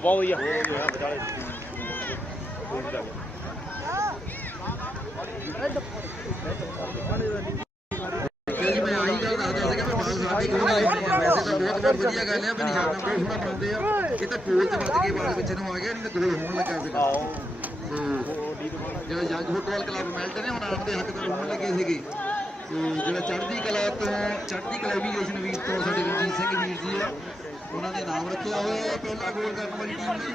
ਬਹੁਤ ਵਧੀਆ ਵਧੀਆ ਗੱਲ ਹੈ ਵੀ ਨਿਸ਼ਾਨਾ ਬਹੁਤ ਸੋਹਣਾ ਬਣਾਉਂਦੇ ਆ। ਇਹ ਤਾਂ ਗੋਲ ਤੇ ਵੱਜ ਕੇ ਬਾਲ ਪਿੱਛੇ ਨੂੰ ਆ ਗਿਆ, ਨਹੀਂ ਤਾਂ ਗੋਲ ਹੋਣ ਲੱਗਾ ਸੀਗਾ। ਜਿਹੜਾ ਜੱਜ ਫੁੱਟਬਾਲ ਕਲੱਬ ਮਿਲਟਨ ਨੇ ਹੁਣ ਆਪ ਦੇ ਹੱਕਦਾਰ ਹੋਣ ਲੱਗੇ ਸੀਗੇ। ਤੇ ਜਿਹੜਾ ਚੜ੍ਹਦੀ ਕਲਾ ਇਮੀਗ੍ਰੇਸ਼ਨ ਵੀਰ ਤੋਂ ਸਾਡੇ ਰਣਜੀਤ ਸਿੰਘ ਵੀਰ ਜੀ ਆ, ਉਹਨਾਂ ਨੇ ਨਾਮ ਰੱਖਿਆ ਹੋਇਆ ਪਹਿਲਾ ਗੋਲ ਕਰਨ ਵਾਲੀ ਟੀਮ ਨੇ।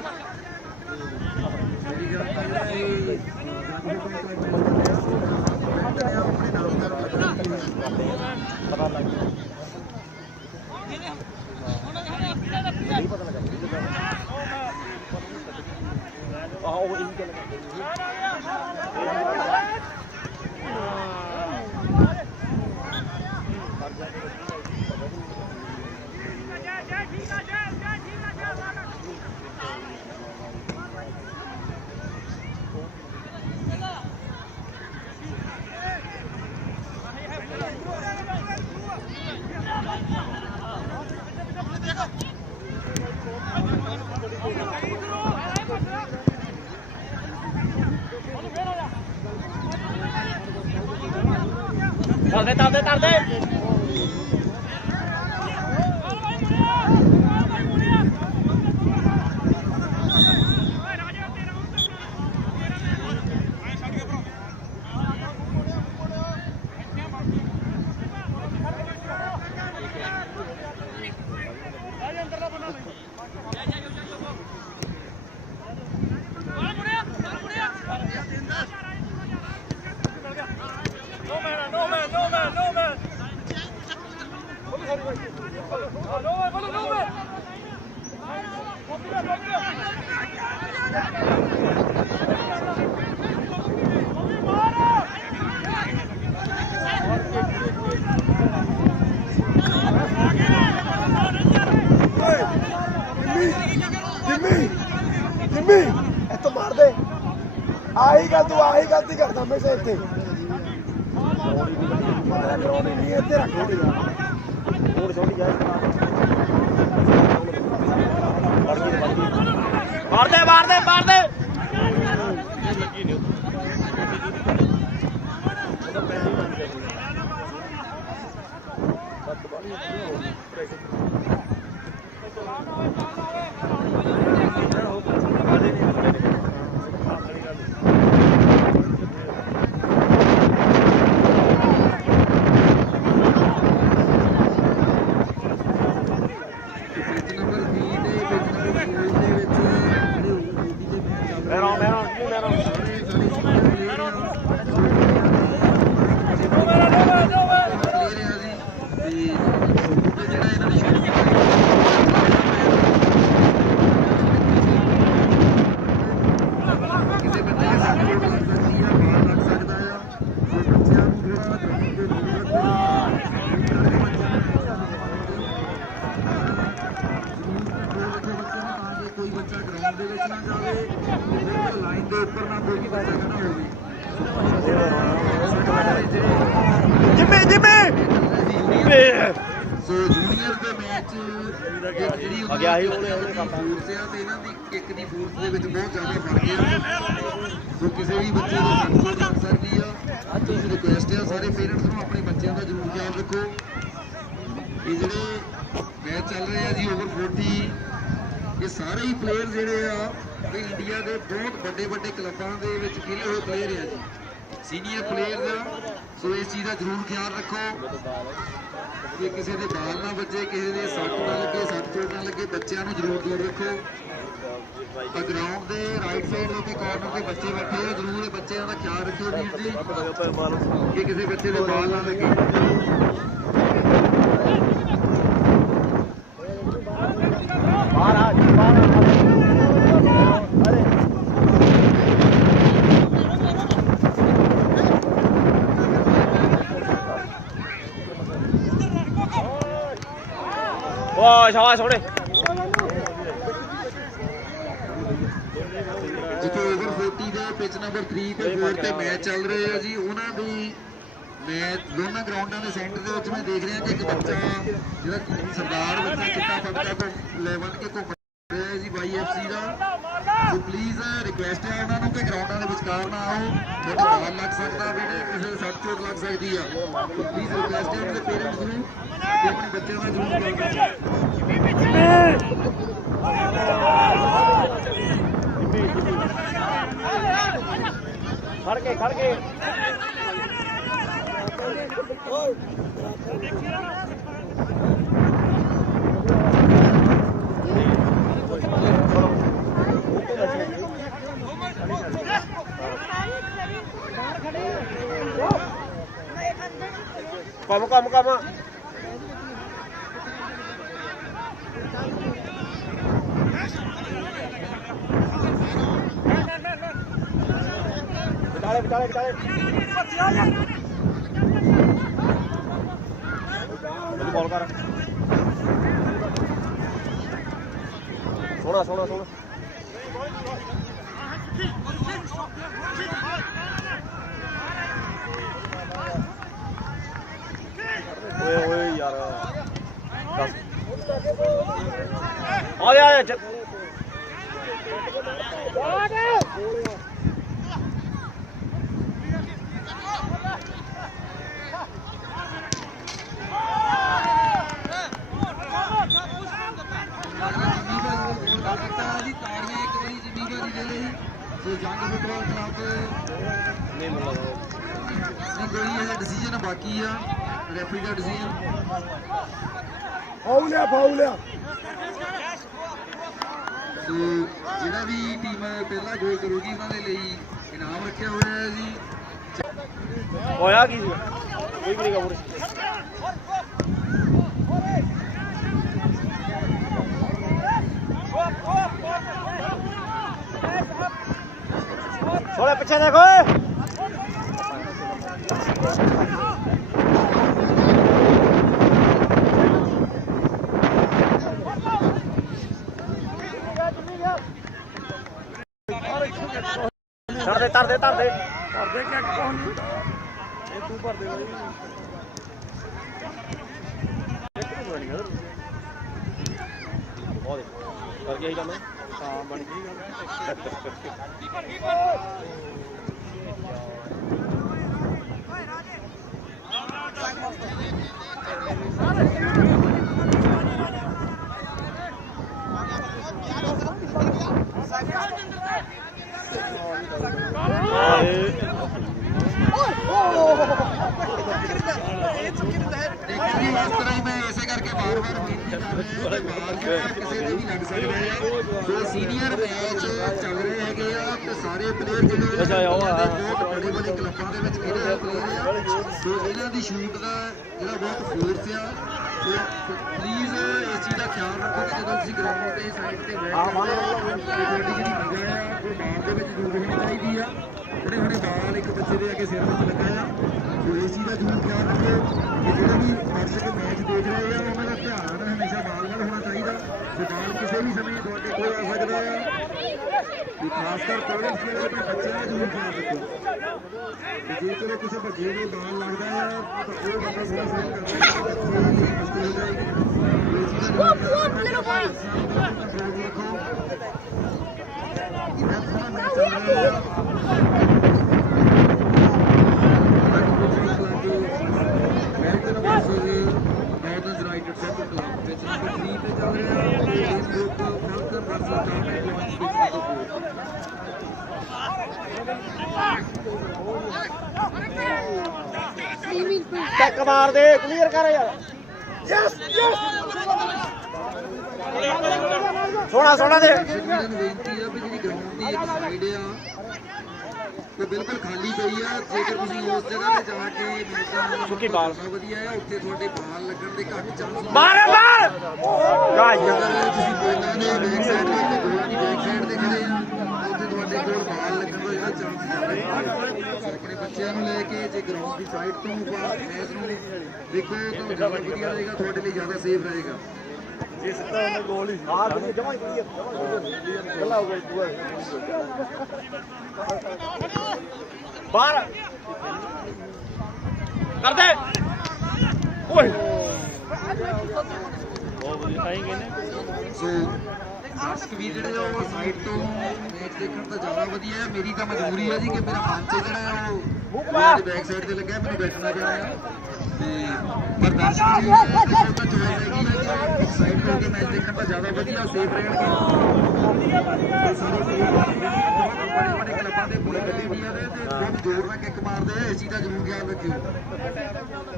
ਆਪਣੇ ਨਾਮ ਦਾ ਕਰਦੇ ਇੱਥੋਂ ਮਾਰ ਦੇ। ਆਹੀ ਗੱਲ ਤੂੰ ਆਹੀ ਗਲਤੀ ਕਰਦਾ ਹਮੇਸ਼ਾ ਇੱਥੇ। ਨਹੀਂ ਇੱਥੇ ਰੱਖ ਹੋਰ ਛੋਟੀ ਜਾਏ ਮਾਰਦੇ ਕਿਸੇ ਵੀ ਬੱਚੇ ਨੂੰ ਕੰਟਰੋਲ ਕਰ ਸਕਦੀ ਆ। ਤੁਸੀਂ ਰਿਕੁਐਸਟ ਆ ਸਾਰੇ ਪੇਰੈਂਟਸ ਨੂੰ ਆਪਣੇ ਬੱਚਿਆਂ ਦਾ ਜ਼ਰੂਰ ਖਿਆਲ ਰੱਖੋ। ਇਹ ਜਿਹੜੇ ਮੈਚ ਚੱਲ ਰਹੇ ਆ ਜੀ ਓਵਰ 40, ਇਹ ਸਾਰੇ ਹੀ ਪਲੇਅਰ ਜਿਹੜੇ ਆ ਇਹ ਇੰਡੀਆ ਦੇ ਬਹੁਤ ਵੱਡੇ ਵੱਡੇ ਕਲੱਬਾਂ ਦੇ ਵਿੱਚ ਖੇਲੇ ਹੋਏ ਪਲੇਅਰ ਆ ਜੀ, ਸੀਨੀਅਰ ਪਲੇਅਰ ਆ। ਸੋ ਇਸ ਚੀਜ਼ ਦਾ ਜ਼ਰੂਰ ਖਿਆਲ ਰੱਖੋ ਕਿ ਕਿਸੇ ਦੇ ਬਾਲ ਨਾ ਵੱਜੇ, ਕਿਸੇ ਦੇ ਸੱਟ ਨਾ ਲੱਗੇ, ਸੱਟ ਚੋਟ ਨਾ ਲੱਗੇ। ਬੱਚਿਆਂ ਨੂੰ ਜ਼ਰੂਰ ਦੂਰ ਰੱਖੋ। ਗਰਾਊਂਡ ਦੇ ਰਾਈਟ ਸਾਈਡ ਦੇ ਉੱਤੇ ਕਾਰਨਰ ਤੇ ਬੱਚੇ ਬੈਠੇ ਆ, ਜ਼ਰੂਰ ਇਹ ਬੱਚਿਆਂ ਦਾ ਖਿਆਲ ਰੱਖਿਓ ਵੀਰ ਜੀ ਕਿ ਕਿਸੇ ਬੱਚੇ ਦੇ ਬਾਲ ਨਾ ਲੱਗੇ। ਬਾਹਰ ਆ ਜੀ, ਬਾਹਰ ਆ। ਵਾਹ ਸ਼ਾਬਾਸ਼ ਸੋਹਣੇ। ਜਿੱਥੇ ਓਵਰ 40 ਦੇ ਪਿਚ ਨੰਬਰ 3 ਤੇ 4 ਤੇ ਮੈਚ ਚੱਲ ਰਹੇ ਆ ਜੀ, ਉਹਨਾਂ ਦੀ ਮੈਚ ਦੋਨਾਂ ਗਰਾਊਂਡਾਂ ਦੇ ਸੈਂਟਰ ਦੇ ਵਿੱਚ ਮੈਂ ਦੇਖ ਰਿਹਾ ਕਿ ਇੱਕ ਬੱਚਾ ਜਿਹੜਾ ਸਰਦਾਰ ਬੱਚਾ ਚਿੱਟਾ ਪਟਕਾ ਤੋਂ ਲੈ ਵੱਧ ਕੇ ਘੁੰਮ ਰਿਹਾ ਹੈ ਜੀ YFC the. So please request ਹੈ ਉਹਨਾਂ ਨੂੰ ਕਿ ਗਰਾਊਂਡਾਂ ਦੇ ਵਿਚਕਾਰ ਨਾ ਆਓ, ਤੁਹਾਡੇ ਬਾਲ ਲੱਗ ਸਕਦਾ, ਬੇਟੇ ਕਿਸੇ ਦੇ ਸੱਟ ਚੋਟ ਲੱਗ ਸਕਦੀ ਆ। ਸੋ ਪਲੀਜ਼ ਰਿਕੁਐਸਟ ਹੈ ਉਹਨਾਂ ਦੇ ਪੇਰੈਂਟਸ ਨੂੰ ਕਿ ਆਪਣੇ ਬੱਚਿਆਂ ਦਾ ਜ਼ਰੂਰ ਧਿਆਨ ਰੱਖੋ। ਖੜ ਕੇ ਖੜ ਕੇ ਕੰਮ ਕੰਮ ਕੰਮ ਵਿਚਾਲੇ ਵਿਚਾਲੇ ਬੋਲ ਕਰ ਸੋਹਣਾ ਸੋਹਣਾ ਸੋਹਣਾ। ਓਏ ਓਏ ਯਾਰ ਦੱਸ ਆ ਜਾ ਜੰਗ ਫੁੱਟਬਾਲ ਕਲੱਬ ਨਹੀਂ ਮਿਲਦਾ ਨਹੀਂ ਕੋਈ ਇਹ ਡਿਸੀਜਨ ਬਾਕੀ ਆ, ਰੈਫਰੀ ਦਾ ਡਿਸੀਜਨ। ਫਾਉਲ ਆ। ਸੋ ਜਿਹੜਾ ਵੀ ਟੀਮ ਪਹਿਲਾ ਗੋਲ ਕਰੂਗੀ ਉਹਨਾਂ ਦੇ ਲਈ ਇਨਾਮ ਰੱਖਿਆ ਹੋਇਆ ਹੈ ਜੀ। ਹੋਇਆ ਕੀ ਸੀ ਕੋਈ ਵੀ ਨਹੀਂ ਕਬੂਰ थोड़े पीछे देखो तर दे क्या कौन ये तू भर दे कर यही काम है। हाँ बन गई इस तरह ही मैं ऐसे करके बार-बार ਕਿਸੇ ਦੇ ਵੀ ਲੱਗ ਸਕਦੇ ਆ। ਜੋ ਸੀਨੀਅਰ ਮੈਚ ਚੱਲ ਰਹੇ ਹੈਗੇ ਆ ਤੇ ਸਾਰੇ ਪਲੇਅਰ ਜਿਹੜੇ ਬਹੁਤ ਬੜੇ ਬੜੇ ਕਲੱਬਾਂ ਦੇ ਵਿੱਚ ਖੇਡੇ ਹੋਏ ਪਲੇਅਰ ਆ, ਸੋ ਇਹਨਾਂ ਦੀ ਸ਼ੂਟ ਦਾ ਜਿਹੜਾ ਬਹੁਤ ਫੋਰਸ ਆ। ਪਲੀਜ਼ ਇਸ ਚੀਜ਼ ਦਾ ਖਿਆਲ ਰੱਖੋ ਕਿ ਜਦੋਂ ਤੁਸੀਂ ਗਰਾਊਂਡ ਤੇ ਸਾਈਡ ਤੇ ਬੈਠ ਕੇ ਤੁਹਾਡੀ ਜਿਹੜੀ ਨਿਗਾਹ ਆ ਉਹ ਬਾਲ ਦੇ ਵਿੱਚ ਜ਼ਰੂਰ ਹੋਣੀ ਚਾਹੀਦੀ ਆ। ਹੁਣੇ ਹੁਣੇ ਬਾਲ ਇੱਕ ਬੱਚੇ ਦੇ ਅੱਗੇ ਸਿਰ ਵਿੱਚ ਲੱਗਾ ਆ, ਸੋ ਇਸ ਚੀਜ਼ ਦਾ ਜ਼ਰੂਰ ਖਿਆਲ ਰੱਖੋ ਕਿ ਜਿਹੜੇ ਵੀ ਦਰਸ਼ਕ ਮੈਚ ਦੇਖ ਰਹੇ ਆ ਉਹਨਾਂ ਦਾ ਧਿਆਨ ਹਮੇਸ਼ਾ ਬਾਲ ਵੱਲ ਹੋਣਾ ਚਾਹੀਦਾ। ਸੋ ਬਾਲ ਕਿਸੇ ਵੀ ਸਮੇਂ ਤੁਹਾਡੇ ਕੋਲ ਆ ਸਕਦਾ ਆ ਤੇ ਖਾਸ ਕਰ ਪੇਰੈਂਟਸ ਨੇ ਆਪਣੇ ਬੱਚਿਆਂ ਦਾ ਜ਼ਰੂਰ ਖਿਆਲ ਰੱਖੋ ਕਿ ਜੇ ਚਲੋ ਕਿਸੇ ਬੱਚੇ ਨੂੰ ਬਾਲ ਲੱਗਦਾ ਆ ਤਾਂ ਉਹ ਬੰਦਾ ਥੋੜਾ ਸਹਿਣ ਕਰਦਾ ਹੈ, ਬੱਚੇ ਲਈ ਮੁਸ਼ਕਿਲ ਹੋ ਜਾਏਗੀ। ਇਸ ਚੀਜ਼ ਦਾ ਕੰਟਰੋਲ ਰੱਖੋ। ਬਹੁਤ ਸੋਹਣਾ ਮੈਚ ਚੱਲ ਰਿਹਾ ਹੈ। Northern United Football Club, which number 3 पे चल रहा है। ਚੈੱਕ ਮਾਰ ਦੇ ਕਲੀਅਰ ਕਰ ਯਾਰ ਯੈਸ ਯੈਸ ਸੋਹਣਾ ਦੇ ਵੀਰਾਂ ਨੂੰ ਬੇਨਤੀ ਆ ਵੀ ਜਿਹੜੀ ਗਰਾਊਂਡ ਦੀ ਇੱਕ ਸਾਈਡ ਆ ਉਹ ਬਿਲਕੁਲ ਖਾਲੀ ਪਈ ਆ ਜੇਕਰ ਤੁਸੀਂ ਉਸ ਜਗ੍ਹਾ ਤੇ ਜਾ ਕੇ ਮੈਦਾਨ ਸੁੱਕੀ ਬਾਲ ਵਧੀਆ ਹੈ ਉੱਥੇ ਤੁਹਾਡੇ ਬਾਲ ਲੱਗਣ ਦੇ ਘੱਟ ਚਾਂਸ ਮਾਰ ਅਗਰ ਤੁਸੀਂ ਕੋਇਨਾ ਦੇ ਬੈਕ ਸਾਈਡ ਤੇ ਗੋਲ ਦੀ ਬੈਕ ਸਾਈਡ ਤੇ ਖੜੇ ਆ ਉੱਥੇ ਤੁਹਾਡੇ ਕੋਲ ਬਾਲ ਲੱਗਣ ਦਾ ਜਿਹੜਾ ਚਾਂਸ ਜ਼ਿਆਦਾ ਹੈ ਆਪਣੇ ਬੱਚਿਆਂ ਨੂੰ ਲੈ ਕੇ ਜੇ ਗਰਾਊਂਡ ਦੀ ਸਾਈਡ ਤੋਂ ਮੈਚ ਨੂੰ ਦੇਖੋ ਤਾਂ ਜ਼ਿਆਦਾ ਵਧੀਆ ਰਹੇਗਾ ਤੁਹਾਡੇ ਲਈ ਜ਼ਿਆਦਾ ਸੇਫ ਰਹੇਗਾ ਇਹ ਸਿੱਧਾ ਉਹਨੇ ਗੋਲ ਹੀ ਮਾਰ ਦੇ ਜਮਾ ਹੀ ਵਧੀਆ ਗੱਲਾਂ ਹੋ ਗਈ ਬਾਹਰ ਕਰ ਦੇ ਓਏ ਬਹੁਤ ਵਧੀਆ ਆਏਗੇ ਨੇ ਸੋ ਦਰਸ਼ਕ ਵੀ ਜਿਹੜੇ ਆ ਉਹ ਸਾਈਡ ਤੋਂ ਮੈਚ ਦੇਖਣ ਤਾਂ ਜ਼ਿਆਦਾ ਵਧੀਆ ਹੈ ਮੇਰੀ ਤਾਂ ਮਜਬੂਰੀ ਹੈ ਜੀ ਕਿ ਮੇਰਾ ਮੰਚ ਜਿਹੜਾ ਹੈ ਉਹ ਬੈਕ ਸਾਈਡ ਤੇ ਲੱਗਿਆ ਮੈਨੂੰ ਬੈਠਣਾ ਪੈਣਾ ਹੈ ਤੇ ਪਰ ਦਰਸ਼ਕ ਵੀ ਤਾਂ ਚੋਇਸ ਹੈਗੀ ਹੈ ਕਿ ਇੱਕ ਸਾਈਡ ਤੋਂ ਕੇ ਮੈਚ ਦੇਖਣ ਤਾਂ ਜ਼ਿਆਦਾ ਵਧੀਆ ਸੇਫ ਰਹਿਣਗੇ ਬੜੇ ਬੜੇ ਕਲੱਬਾਂ ਦੇ ਬੋਲ ਗੱਡੀ ਵੀ ਆ ਰਹੇ ਤੇ ਬਹੁਤ ਜ਼ੋਰ ਨਾਲ ਕਿੱਕ ਮਾਰਦੇ ਆ ਇਸ ਚੀਜ਼ ਦਾ ਜ਼ਰੂਰ ਖਿਆਲ ਰੱਖਿਓ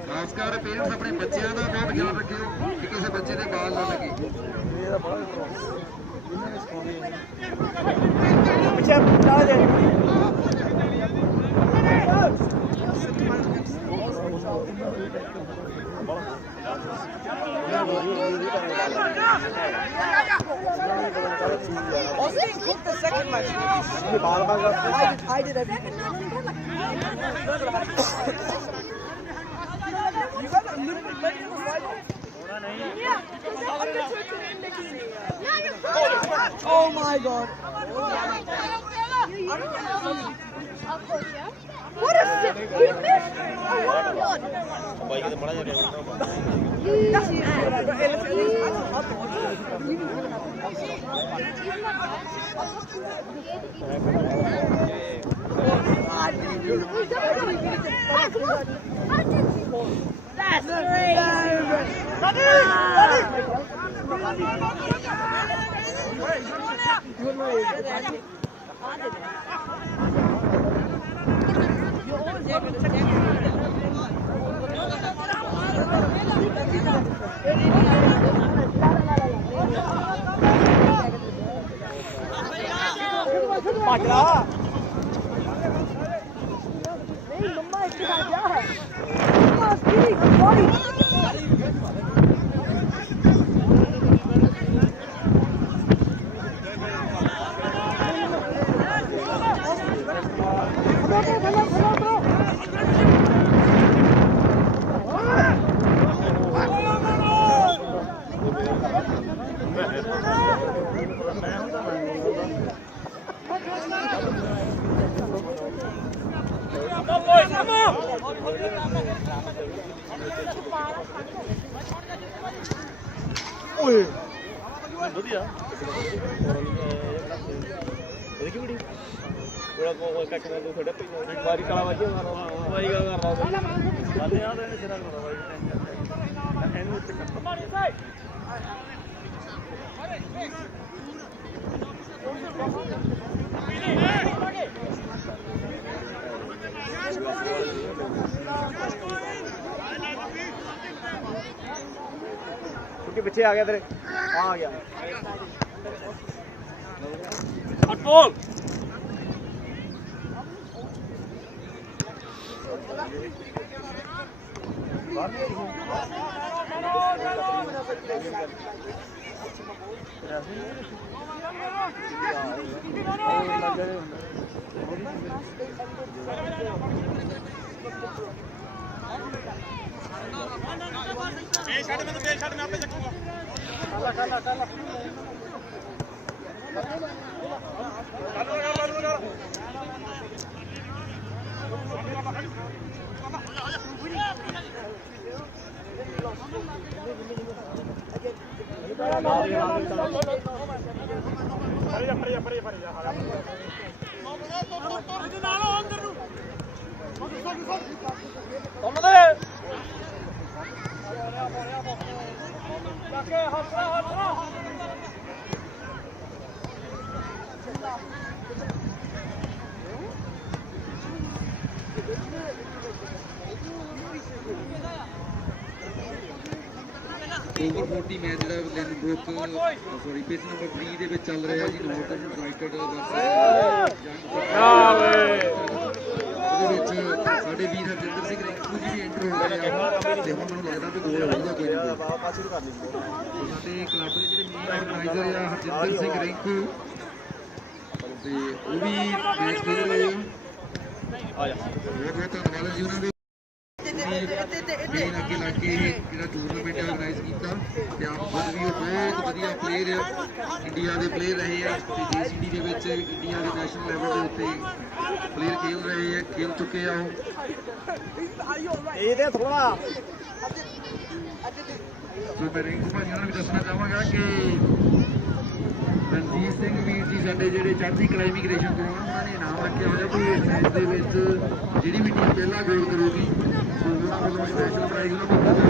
ਖਾਸ ਕਰ ਪੇਰੈਂਟਸ ਆਪਣੇ ਬੱਚਿਆਂ ਦਾ ਬਹੁਤ ਖਿਆਲ ਰੱਖਿਓ ਕਿ ਕਿਸੇ ਬੱਚੇ ਦੇ ਬਾਲ ਨਾ ਲੱਗੇ ਪਿੱਛੇ ਜਾ ਦੇ Austin cooked the second match. I did everything. You got a little bit late in the fight. Oh my god. What is it? He missed. Oh my god. That's ਪਾਟਲਾ नहीं मम्मा इसके साथ क्या है मम्मा स्पीड बॉडी ਓਏ ਵਧੀਆ ਦੇਖੀ ਬੜੀ ਕੋਲਾ ਕੋਲ ਕੱਟ ਮੈਂ ਤੁਹਾਡੇ ਪਈ ਵਾਰੀ ਕਾਲਾ ਵਾਜੀ ਮਾਰਦਾ ਵਾਰੀ ਗਾ ਕਰਦਾ ਬਾਲੇ ਆ ਰਹੇ ਨੇ ਸਿਰਾ ਕਰਦਾ ਬਾਈ ਇਹਨੂੰ ਉੱਤੇ ਕੱਟ ਕਿ ਪਿੱਛੇ ਆ ਗਿਆ ਤੇਰੇ ਆ ਗਿਆ ਹਟ ਬੋਲ ਛੱਡ ਮੈਨੂੰ ਦੇ ਛੱਡ ਮੈਂ ਆਪੇ ਚੱਕੂਗਾ ਓਵਰ 40 ਮੈਚ ਜਿਹੜਾ ਲੈਨਬਰੋਕ ਸੌਰੀ ਪਿਚ ਨੰਬਰ 3 ਦੇ ਵਿੱਚ ਚੱਲ ਰਿਹਾ ਜੀ ਨਾਰਥਰਨ ਯੂਨਾਈਟਿਡ ਉਹਦੇ ਵਿੱਚ ਸਾਡੇ ਵੀਰ ਹਰਜਿੰਦਰ ਸਿੰਘ ਰਿੰਕੂ ਜੀ ਵੀ ਐਂਟਰ ਹੋ ਗਏ ਆ ਤੇ ਹੁਣ ਮੈਨੂੰ ਲੱਗਦਾ ਵੀ ਗੋਲ ਹੋਊਗਾ ਕੋਈ ਨਾ ਕੋਈ। ਸਾਡੇ ਕਲੱਬ ਦੇ ਜਿਹੜੇ ਮੇਨ ਆਰਗੇਨਾਈਜ਼ਰ ਆ ਹਰਜਿੰਦਰ ਸਿੰਘ ਰਿੰਕੂ ਤੇ ਉਹ ਵੀ ਮੈਚ ਖੇਡ ਰਹੇ ਆ। ਬਹੁਤ ਧੰਨਵਾਦ ਜੀ ਉਹਨਾਂ ਦੇ ਮੇਨ ਅੱਗੇ ਲੱਗ ਕੇ ਇਹ ਜਿਹੜਾ ਟੂਰਨਾਮੈਂਟ ਆਰਗੇਨਾਈਜ਼ ਕੀਤਾ ਤੇ ਆਪ ਖੁਦ ਵੀ ਉਹ ਬਹੁਤ ਵਧੀਆ ਪਲੇਅਰ ਇੰਡੀਆ ਦੇ ਪਲੇਅਰ ਰਹੇ ਆ ਤੇ JCD ਦੇ ਵਿੱਚ ਇੰਡੀਆ ਦੇ ਨੈਸ਼ਨਲ ਲੈਵਲ ਦੇ ਉੱਤੇ ਪਲੇਅਰ ਖੇਡ ਰਹੇ ਆ ਖੇਡ ਚੁੱਕੇ ਆ ਉਹ। ਇਹਦੇ ਥੋੜਾ ਸੋ ਮੈਂ ਰਿੰਕੂ ਭਾਜੀ ਉਹਨਾਂ ਨੂੰ ਵੀ ਦੱਸਣਾ ਚਾਹਾਂਗਾ ਕਿ ਰਣਜੀਤ ਸਿੰਘ ਵੀਰ ਜੀ ਸਾਡੇ ਜਿਹੜੇ ਚੜ੍ਹਦੀ ਕਲਾ ਇਮੀਗ੍ਰੇਸ਼ਨ ਤੋਂ ਉਹਨਾਂ ਨੇ ਇਨਾਮ ਰੱਖਿਆ ਹੋਇਆ ਕੋਈ ਇਸ ਮੈਚ ਦੇ ਵਿੱਚ ਜਿਹੜੀ ਵੀ ਟੀਮ ਪਹਿਲਾ ਗੋਲ ਕਰੂਗੀ ਸੋ ਉਹਨਾਂ ਵੱਲੋਂ ਸਪੈਸ਼ਲ ਪ੍ਰਾਈਜ਼ ਉਹਨਾਂ ਨੂੰ ਦਿੱਤਾ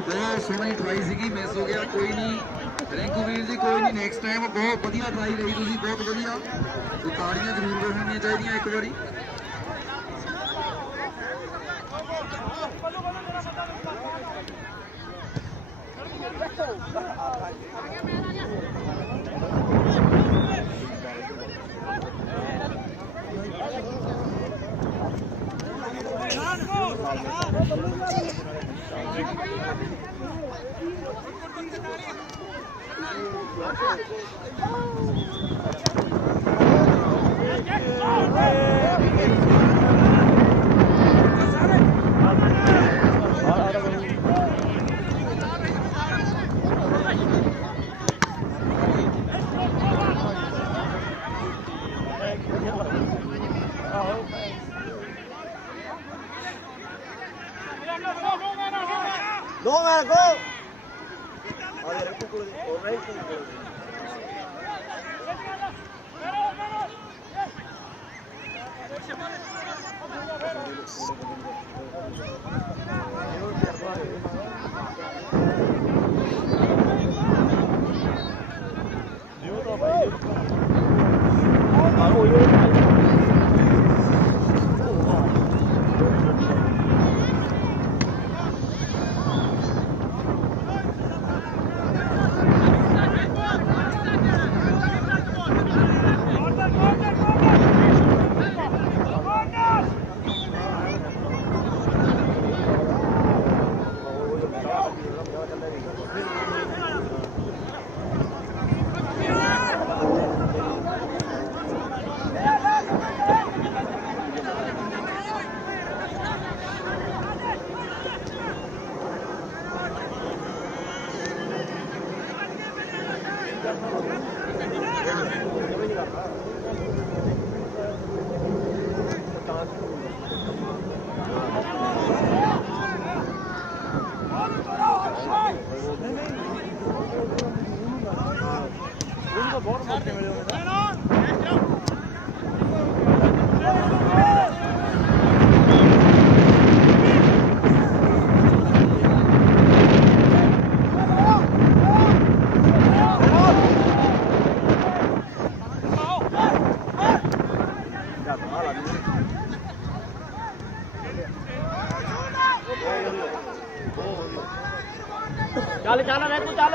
ਬਹੁਤ ਸੋਹਣੀ ਟਰਾਈ ਸੀਗੀ ਮਿਸ ਹੋ ਗਿਆ ਕੋਈ ਨਹੀਂ ਰਿੰਕੂ ਵੀਰ ਜੀ ਕੋਈ ਨਹੀਂ ਨੈਕਸਟ ਟਾਈਮ ਬਹੁਤ ਵਧੀਆ ਟਰਾਈ ਰਹੀ ਤੁਸੀਂ ਬਹੁਤ ਵਧੀਆ ਤਾੜੀਆਂ ਜ਼ਰੂਰ ਹੋਣੀਆਂ ਚਾਹੀਦੀਆਂ ਇੱਕ ਵਾਰੀ। No man, go! ਚੱਲ ਚੱਲ ਰੈਕੂ ਚੱਲ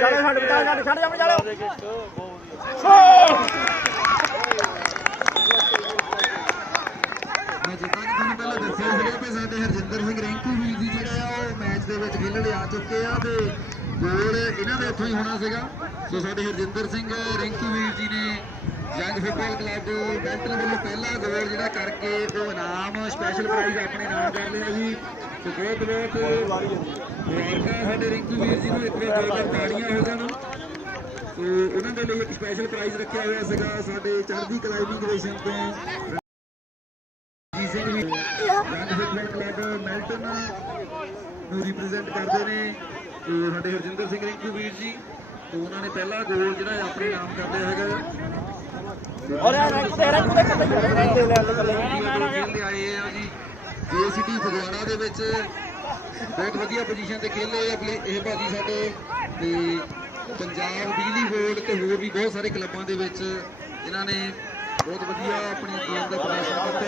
ਚੱਲ ਛੱਡ ਬਤਾ ਛੱਡ ਛੱਡ ਜਾ ਚੱਲ ਮੈਂ ਜਿੱਦਾਂ ਕਿ ਤੁਹਾਨੂੰ ਪਹਿਲਾਂ ਦੱਸਿਆ ਸੀਗਾ ਕਿ ਸਾਡੇ ਹਰਜਿੰਦਰ ਸਿੰਘ ਰਿੰਕੂ ਵੀਰ ਜੀ ਜਿਹੜੇ ਆ ਉਹ ਮੈਚ ਦੇ ਵਿੱਚ ਖੇਡਣ ਆ ਚੁੱਕੇ ਆ ਤੇ ਗੋਲ ਇਹਨਾਂ ਦੇ ਇੱਥੋਂ ਹੀ ਹੋਣਾ ਸੀਗਾ। ਸੋ ਸਾਡੇ ਹਰਜਿੰਦਰ ਸਿੰਘ ਰਿੰਕੂ ਵੀਰ ਜੀ ਨੇ ਜੰਗ ਫੁੱਟਬਾਲ ਕਲੱਬ ਬੈਂਟਲ ਵੱਲੋਂ ਪਹਿਲਾ ਗੋਲ ਜਿਹੜਾ ਕਰਕੇ ਉਹ ਇਨਾਮ ਸਪੈਸ਼ਲ ਪ੍ਰਾਈਜ਼ ਆਪਣੇ ਨਾਮ ਕਰ ਲਿਆ ਜੀ। ਤੇ ਬਹੁਤ ਮੁਬਾਰਕਾਂ ਸਾਡੇ ਰਿੰਕੂ ਵੀਰ ਜੀ ਨੂੰ ਇੱਕ ਵਾਰ ਜੋਰਦਾਰ ਤਾੜੀਆਂ ਹੋ ਜਾਣ। ਸੋ ਉਹਨਾਂ ਦੇ ਲਈ ਇੱਕ ਸਪੈਸ਼ਲ ਪ੍ਰਾਈਜ਼ ਰੱਖਿਆ ਹੋਇਆ ਸੀਗਾ ਸਾਡੇ ਚੜ੍ਹਦੀ ਕਲਾ ਇਮੀਗ੍ਰੇਸ਼ਨ ਤੋਂ ਸਿੰਘ ਵੀ ਜੰਗ ਫੁੱਟਬਾਲ ਕਲੱਬ ਮੈਲਟਨ ਨੂੰ ਰਿਪਰੈਜ਼ੈਂਟ ਕਰਦੇ ਨੇ ਤੇ ਸਾਡੇ ਹਰਜਿੰਦਰ ਸਿੰਘ ਰਿੰਕੂ ਵੀਰ ਜੀ ਤੇ ਉਹਨਾਂ ਨੇ ਪਹਿਲਾ ਗੋਲ ਜਿਹੜਾ ਆਪਣੇ ਨਾਮ ਕਰ ਲਿਆ ਹੈਗਾ। ਔਰ ਯਾਰ ਤੇਰਾ ਕੋਲੇ ਕੱਲੇ ਲੈ ਖੇਲਦੇ ਆਏ ਆ ਜੀ ਜੇਸੀਟੀ ਫਗਵਾੜਾ ਦੇ ਵਿੱਚ ਬਹੁਤ ਵਧੀਆ ਪੋਜੀਸ਼ਨ ਤੇ ਖੇਲੇ ਆ ਇਹ ਭਾਜੀ ਸਾਡੇ ਤੇ ਪੰਜਾਬ ਬਿਜਲੀ ਬੋਰਡ ਤੇ ਹੋਰ ਵੀ ਬਹੁਤ ਸਾਰੇ ਕਲੱਬਾਂ ਦੇ ਵਿੱਚ ਇਹਨਾਂ ਨੇ ਬਹੁਤ ਵਧੀਆ ਆਪਣੀ ਗੇਮ ਦਾ ਪ੍ਰਦਰਸ਼ਨ ਕੀਤਾ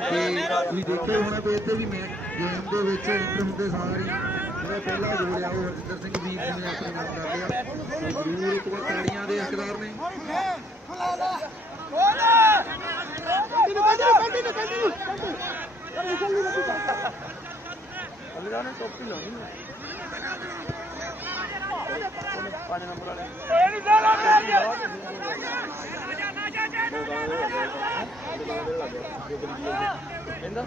ਤੇ ਤੁਸੀਂ ਦੇਖਿਆ ਹੋਣਾ ਵੀ ਇੱਥੇ ਵੀ ਮੈਂ ਗੇਮ ਦੇ ਵਿੱਚ ਇੰਟਰ ਹੁੰਦੇ ਸਾਰੀ ਜਿਹੜਾ ਪਹਿਲਾ ਗੋਲ ਆ ਉਹ ਹਰਜਿੰਦਰ ਸਿੰਘ ਵੀਰ ਜੀ ਨੇ ਆਪਣੇ ਨਾਮ ਕਰ ਲਿਆ। ਜ਼ਰੂਰ ਇੱਕ ਵਾਰ ਤਾੜੀਆਂ ਦੇ ਹੱਕਦਾਰ ਨੇ। ਅਲਗਾ ਨੇ ਟੋਪੀ ਲਾਉਣੀ 5 ਨੰਬਰ ਵਾਲੇ ਇਹਦਾ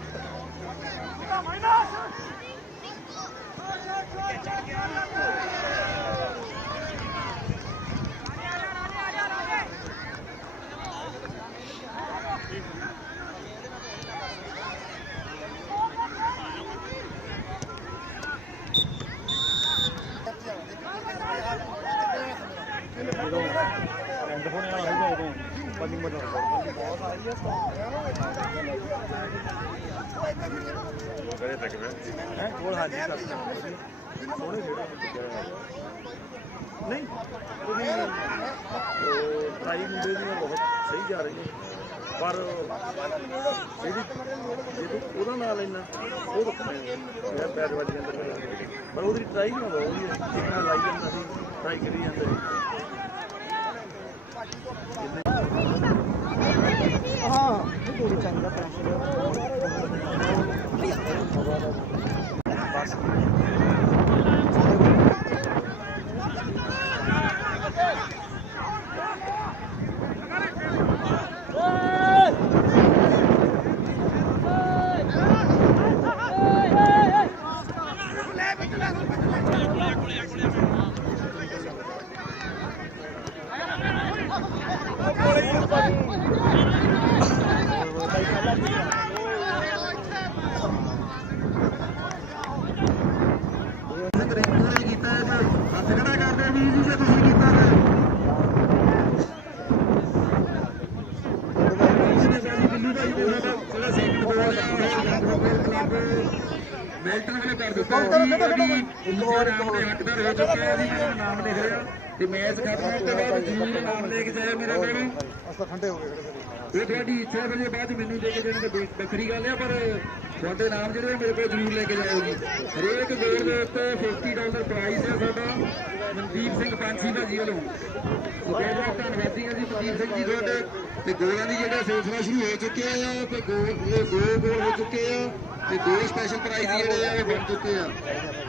ਨਹੀਂ ਟਰਾਈ ਮੁੰਡੇ ਦੀਆਂ ਬਹੁਤ ਸਹੀ ਜਾ ਰਹੀ ਹੈ ਪਰ ਜਿਹੜੀ ਜੇ ਉਹਦਾ ਨਾਲ ਲੈਣਾ ਉਹ ਜਿਹੜਾ ਪੈਰ ਵੱਜ ਜਾਂਦਾ ਪਰ ਉਹਦੀ ਟਰਾਈ ਨਾ ਬਹੁਤ ਵਧੀਆ ਜਿੰਨਾ ਲਾਈ ਜਾਂਦਾ ਸੀ ਟਰਾਈ ਕਰੀ ਜਾਂਦੇ ਹਾਂ ਥੋੜੀ ਚੰਗਾ ਬਸ ਮੈਲਟਨ ਵਾਲੇ ਕਰ ਦਿੱਤਾ ਹੱਕਦਾਰ ਹੋ ਚੁੱਕੇ ਆ ਜੀ ਮੇਰਾ ਨਾਮ ਲਿਖ ਰਿਹਾ ਤੇ ਮੈਚ ਖਤਮ ਹੋਣ ਤੋਂ ਬਾਅਦ ਜ਼ਰੂਰ ਨਾਮ ਲੈ ਕੇ ਜਾਇਆ ਮੇਰਾ ਕੋਲ ਅਸਾਂ ਠੰਡੇ ਹੋ ਗਏ ਇਹ ਤੁਹਾਡੀ ਇੱਛਾ ਵਜੇ ਬਾਅਦ ਮੈਨੂੰ ਦੇ ਕੇ ਜਾਣੇ ਤੇ ਵੱਖਰੀ ਗੱਲ ਆ ਪਰ ਤੁਹਾਡੇ ਨਾਮ ਜਿਹੜੇ ਮੇਰੇ ਕੋਲ ਜ਼ਰੂਰ ਲੈ ਕੇ ਜਾਇਓ ਜੀ। ਹਰੇਕ ਗੋਲ ਦੇ ਉੱਤੇ $50 ਪ੍ਰਾਈਜ਼ ਹੈ ਸਾਡਾ ਮਨਦੀਪ ਸਿੰਘ ਪੰਛੀ ਭਾਜੀ ਵੱਲੋਂ। ਬਹੁਤ ਧੰਨਵਾਦੀ ਹਾਂ ਜੀ ਮਨਦੀਪ ਸਿੰਘ ਜੀ ਤੁਹਾਡੇ ਤੇ ਗੋਲਾਂ ਦੀ ਜਿਹੜਾ ਸਿਲਸਿਲਾ ਸ਼ੁਰੂ ਹੋ ਚੁੱਕਿਆ ਆ ਤੇ ਗੋਲ ਹੋ ਚੁੱਕੇ ਆ ਤੇ 2 ਸਪੈਸ਼ਲ ਪ੍ਰਾਈਜ਼ ਜਿਹੜੇ ਆ ਉਹ ਬਣ ਚੁੱਕੇ ਆ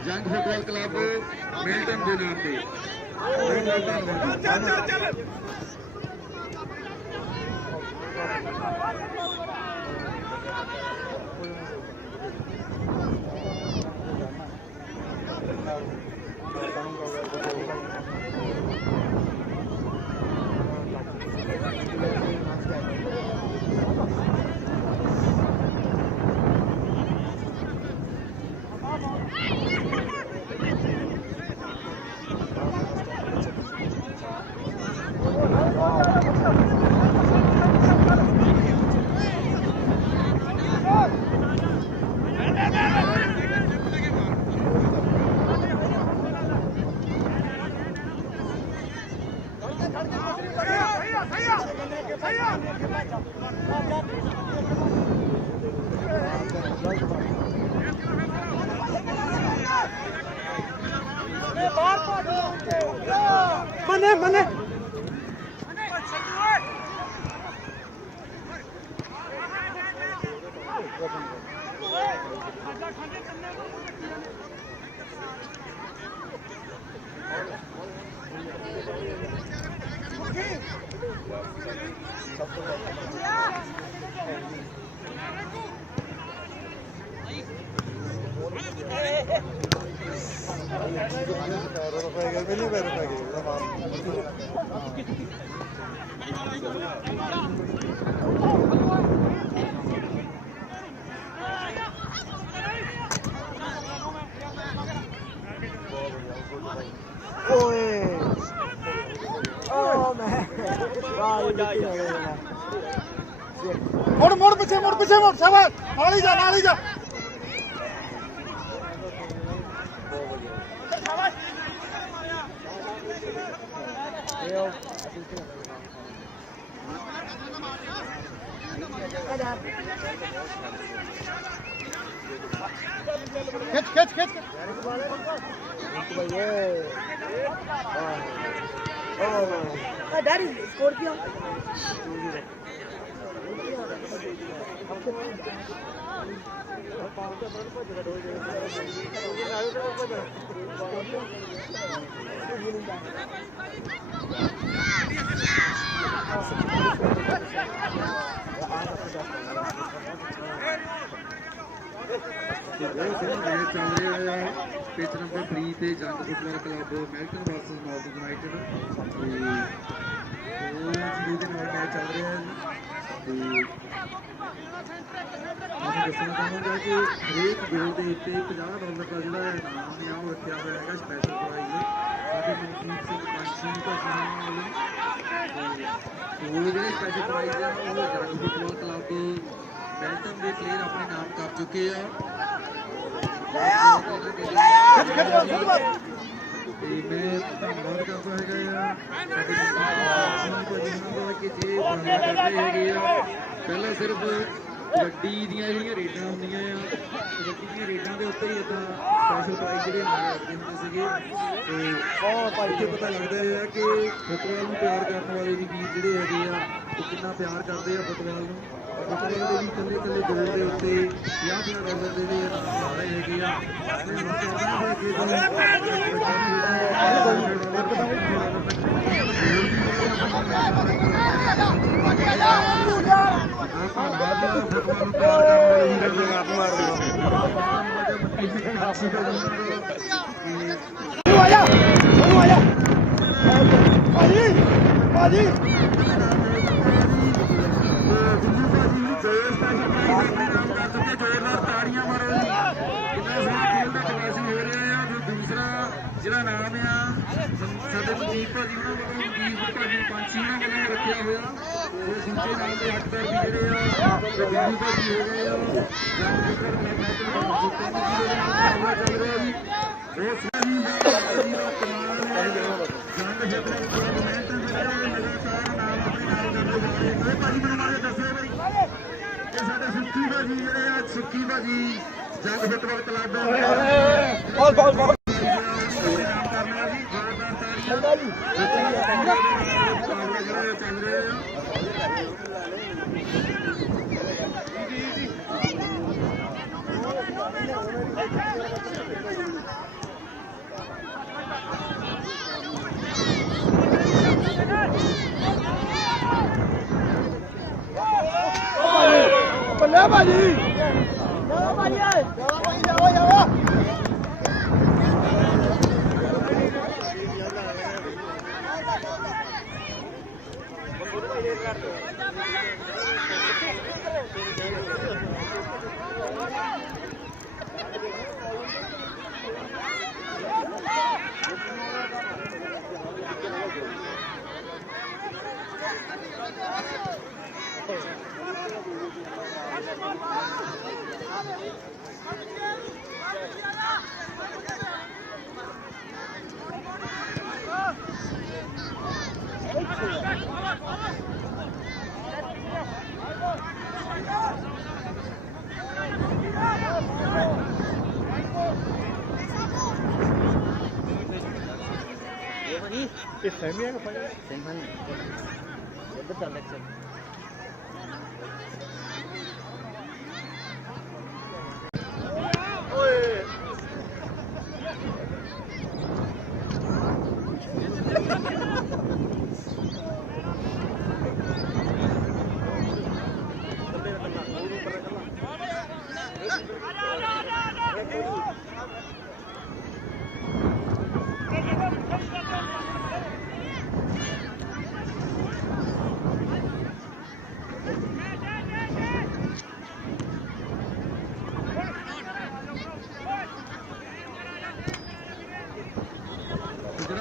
ਜੰਗ ਫੁੱਟਬਾਲ ਕਲੱਬ ਮਿਲਟਨ ਦੇ ਨਾਮ ਤੇ। ਬਹੁਤ ਧੰਨਵਾਦ। मने मने ਮੁੜ ਪਿੱਛੇ ਮੁੜ ਸ਼ਾਬਾਸ਼ ਨਾਲ ਹੀ ਜਾ खिच डैडी स्कोर किया पिच नंबर 3 ਤੇ ਜੰਗ football club Melton versus north United ਤੇ ਦੇ ਨਾਲ ਮੈਚ ਚੱਲ ਰਿਹਾ ਹੈ ਤੇ ਮੈਂ ਦੱਸਣਾ ਚਾਹਾਂਗਾ ਕਿ ਹਰੇਕ ਗੋਲ ਦੇ ਉੱਤੇ $50 ਦਾ ਜਿਹੜਾ ਇਨਾਮ ਹੈ ਉਹ ਰੱਖਿਆ ਹੋਇਆ ਹੈਗਾ ਸਪੈਸ਼ਲ ਪ੍ਰਾਈਜ਼ ਸਾਡੇ ਮਨਜੀਤ ਸਿੰਘ ਪੰਛੀ ਭਾਸ਼ਣ ਵੱਲੋਂ ਤੇ ਉਹ ਜਿਹੜੇ ਸਪੈਸ਼ਲ ਪ੍ਰਾਈਜ਼ ਆ ਉਹ ਜੰਗ ਫੁੱਟਬਾਲ ਕਲੱਬ ਮੈਲਟਨ ਦੇ ਪਲੇਅਰ ਆਪਣੇ ਨਾਮ ਕਰ ਚੁੱਕੇ ਆ ਤੇ ਮੈਂ ਧੰਨਵਾਦ ਕਰਦਾ ਹੈਗਾ ਕਿ ਜੇ ਕਰਦੇ ਹੈਗੇ ਆ ਪਹਿਲਾਂ ਸਿਰਫ ਕਬੱਡੀ ਦੀਆਂ ਜਿਹੜੀਆਂ ਰੇਡਾਂ ਹੁੰਦੀਆਂ ਆ ਕਬੱਡੀ ਦੀਆਂ ਰੇਡਾਂ ਦੇ ਉੱਤੇ ਹੀ ਇੱਦਾਂ ਸਪੈਸ਼ਲ ਪ੍ਰਾਈਜ਼ ਜਿਹੜੇ ਨਾਮ ਰੱਖਦੇ ਹੁੰਦੇ ਸੀਗੇ ਤੇ ਇੱਥੇ ਪਤਾ ਲੱਗਦਾ ਹੈ ਕਿ ਫੁੱਟਬਾਲ ਨੂੰ ਪਿਆਰ ਕਰਨ ਵਾਲੇ ਵੀ ਵੀਰ ਜਿਹੜੇ ਹੈਗੇ ਆ ਉਹ ਕਿੰਨਾ ਪਿਆਰ ਕਰਦੇ ਆ ਫੁੱਟਬਾਲ ਨੂੰ ਫੁੱਟਬਾਲ ਦੇ ਵੀ ਇਕੱਲੇ ਗੋਲ ਦੇ ਉੱਤੇ $50 ਦੇ ਜਿਹੜੇ ਇਨਾਮ ਆ ਰਹੇ ਹੈਗੇ ਆ ਭਾਜੀ ਜ਼ੋਰਦਾਰ ਤਾੜੀਆਂ ਮਾਰੋ ਕਿੰਨਾ ਸੋਹਣਾ ਖੇਲ ਦਾ ਪ੍ਰਦਰਸ਼ਨ ਹੋ ਰਿਹਾ ਆ ਜੋ ਦੂਸਰਾ ਜਿਹੜਾ ਨਾਮ ਆ ਸਾਡੇ ਮਨਦੀਪ ਭਾਜੀ ਉਹਨਾਂ ਵੱਲੋਂ ਮਨਦੀਪ ਭਾਜੀ ਪੰਛੀ ਉਹਨਾਂ ਵੱਲੋਂ ਰੱਖਿਆ ਹੋਇਆ ਉਹ ਦੂਜੇ ਨਾਮ ਦੇ ਹੱਕਦਾਰ ਵੀ ਜਿਹੜੇ ਆ ਬਿੰਦੂ ਭਾਜੀ ਹੋ ਗਏ ਆ ਚੱਲ ਰਿਹਾ ਜੀ ਉਹ ਸਾਰੀ ਦਾ ਕਮਾਲ ਹੈ ਜੰਗ ਜੱਟਾਂ ਦਾ ਮੈਂਟਨ ਜਿਹੜਾ ਲਗਾਤਾਰ ਨਾਮ ਆਪਣੇ ਨਾਲ ਕਰਦੇ ਜਾ ਰਹੇ ਨੇ ਭਾਜੀ ਮੈਨੂੰ ਮਾਰੇ ਦੱਸਿਓ ਬਈ ਸਾਡੇ ਸੁੱਕੀ ਭਾਜੀ ਜਿਹੜੇ ਆ ਸੁੱਕੀ ਭਾਜੀ ਜੰਗ ਫੁੱਟਬਾਲ ਕਲੱਬ ਬਹੁਤ ਕਰਨਾ ਜੀ ਜ਼ੋਰਦਾਰ ਤਾੜੀਆਂ ਚੱਲ ਰਹੇ ਆ ਬੱਲੇ ਭਾਜੀ ਜਾਵਾ ਇਹ ਸੈਮੀ ਹੈ ਕਿ ਫਾਈਨਲ ਸੈਮੀ ਉਧਰ ਚੱਲ ਲੈਕਚਰ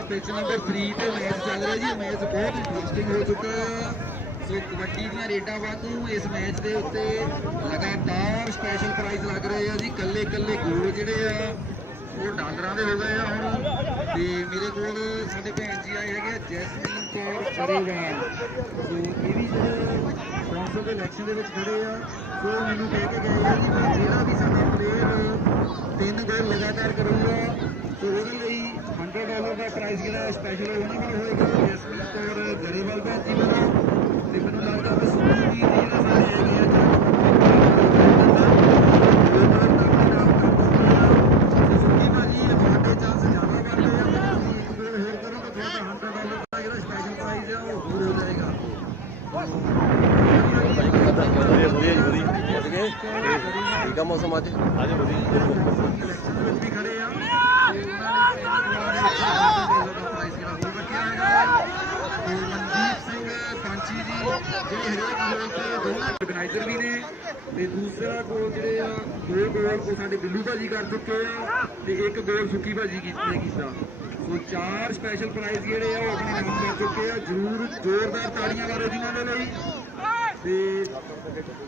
पिच नंबर 3 ਤੇ ਮੈਚ ਚੱਲ ਰਿਹਾ ਜੀ ਮੈਚ ਬਹੁਤ ਇੰਟਰਸਟਿੰਗ ਹੋ ਚੁੱਕਾ ਹੈ ਸੋ ਕਬੱਡੀ ਦੀਆਂ ਰੇਡਾਂ ਵਾਧੂ ਇਸ ਮੈਚ ਦੇ ਉੱਤੇ ਲਗਾਤਾਰ ਸਪੈਸ਼ਲ ਪ੍ਰਾਈਜ਼ ਲੱਗ ਰਹੇ ਆ ਜੀ। ਕੱਲੇ ਗੋਲ ਜਿਹੜੇ ਆ ਉਹ ਡਾਲਰਾਂ ਦੇ ਹੋ ਗਏ ਆ ਹੁਣ। ਤੇ ਮੇਰੇ ਕੋਲ ਸਾਡੇ ਭੈਣ ਜੀ ਆਏ ਹੈਗੇ ਜੈਸਮੀਨ ਕੌਰ ਗਰੇਵਾਲ, ਸੋ ਇਹ ਵੀ ਜਿਹੜੇ ਕੌਂਸਲ ਦੇ ਇਲੈਕਸ਼ਨ ਦੇ ਵਿੱਚ ਖੜੇ ਆ। ਸੋ ਮੈਨੂੰ ਕਹਿ ਕੇ ਗਏ ਆ ਜੀ ਵੀ ਜਿਹੜਾ ਵੀ ਸਾਡਾ ਪਲੇਅਰ 3 ਗੋਲ ਲਗਾਤਾਰ ਕਰੂਗਾ ਸੋ ਉਹਦੇ ਲਈ $100 ਦਾ ਪ੍ਰਾਈਜ਼ ਜਿਹੜਾ ਸਪੈਸ਼ਲ ਉਹਨਾਂ ਕੋਲ ਹੋਏਗਾ। ਜੈਸਮੀਨ ਕੌਰ ਗਰੇਵਾਲ ਭੈਣ ਜੀ ਵੱਲੋਂ। ਤੇ ਮੈਨੂੰ ਲੱਗਦਾ ਵੀ ਸੁਖੀ ਜੀ ਜਿਹੜਾ ਸਾਡੇ ਹੈਗੇ ਆ ਸੁਖੀ ਭਾਜੀ ਤੁਹਾਡੇ ਚਾਂਸ ਜ਼ਿਆਦਾ ਕਰਦੇ ਆ। ਇੱਕ ਗੋਲ ਹੋਰ ਕਰੋ ਤਾਂ ਤੁਹਾਡਾ $100 ਦਾ ਜਿਹੜਾ ਸਪੈਸ਼ਲ ਪ੍ਰਾਈਜ਼ ਆ ਉਹ ਹੋਰ ਹੋ ਜਾਏਗਾ। ਠੀਕ ਆ ਮੌਸਮ ਅੱਜ ਇਲੈਕਸ਼ਨ ਵਿੱਚ ਵੀ ਖੜੇ ਆ ਤੇ ਉਹਨਾਂ ਨੇ ਪ੍ਰਾਈਜ਼ ਜਿਹੜਾ ਹੋਰ ਰੱਖਿਆ ਹੈਗਾ। ਤੇ ਮਨਦੀਪ ਸਿੰਘ ਕਾਂਚੀ ਜੀ ਜਿਹੜੇ ਹਰੇਕ ਗੋਲ ਤੇ ਦੋਨਾਂ ਆਰਗੇਨਾਈਜ਼ਰ ਵੀ ਨੇ। ਤੇ ਦੂਸਰਾ ਗੋਲ ਜਿਹੜੇ ਆ 2 ਗੋਲ ਉਹ ਸਾਡੇ ਬਿੱਲੂ ਭਾਜੀ ਕਰ ਚੁੱਕੇ ਆ ਤੇ 1 ਗੋਲ ਸੁੱਕੀ ਭਾਜੀ ਨੇ ਕੀਤਾ। ਸੋ 4 ਸਪੈਸ਼ਲ ਪ੍ਰਾਈਜ਼ ਜਿਹੜੇ ਆ ਉਹ ਆਪਣੇ ਨਾਮ ਕਰ ਚੁੱਕੇ ਆ। ਜ਼ਰੂਰ ਜ਼ੋਰਦਾਰ ਤਾੜੀਆਂ ਮਾਰੋ ਜਿਨ੍ਹਾਂ ਦੇ ਲਈ। ਤੇ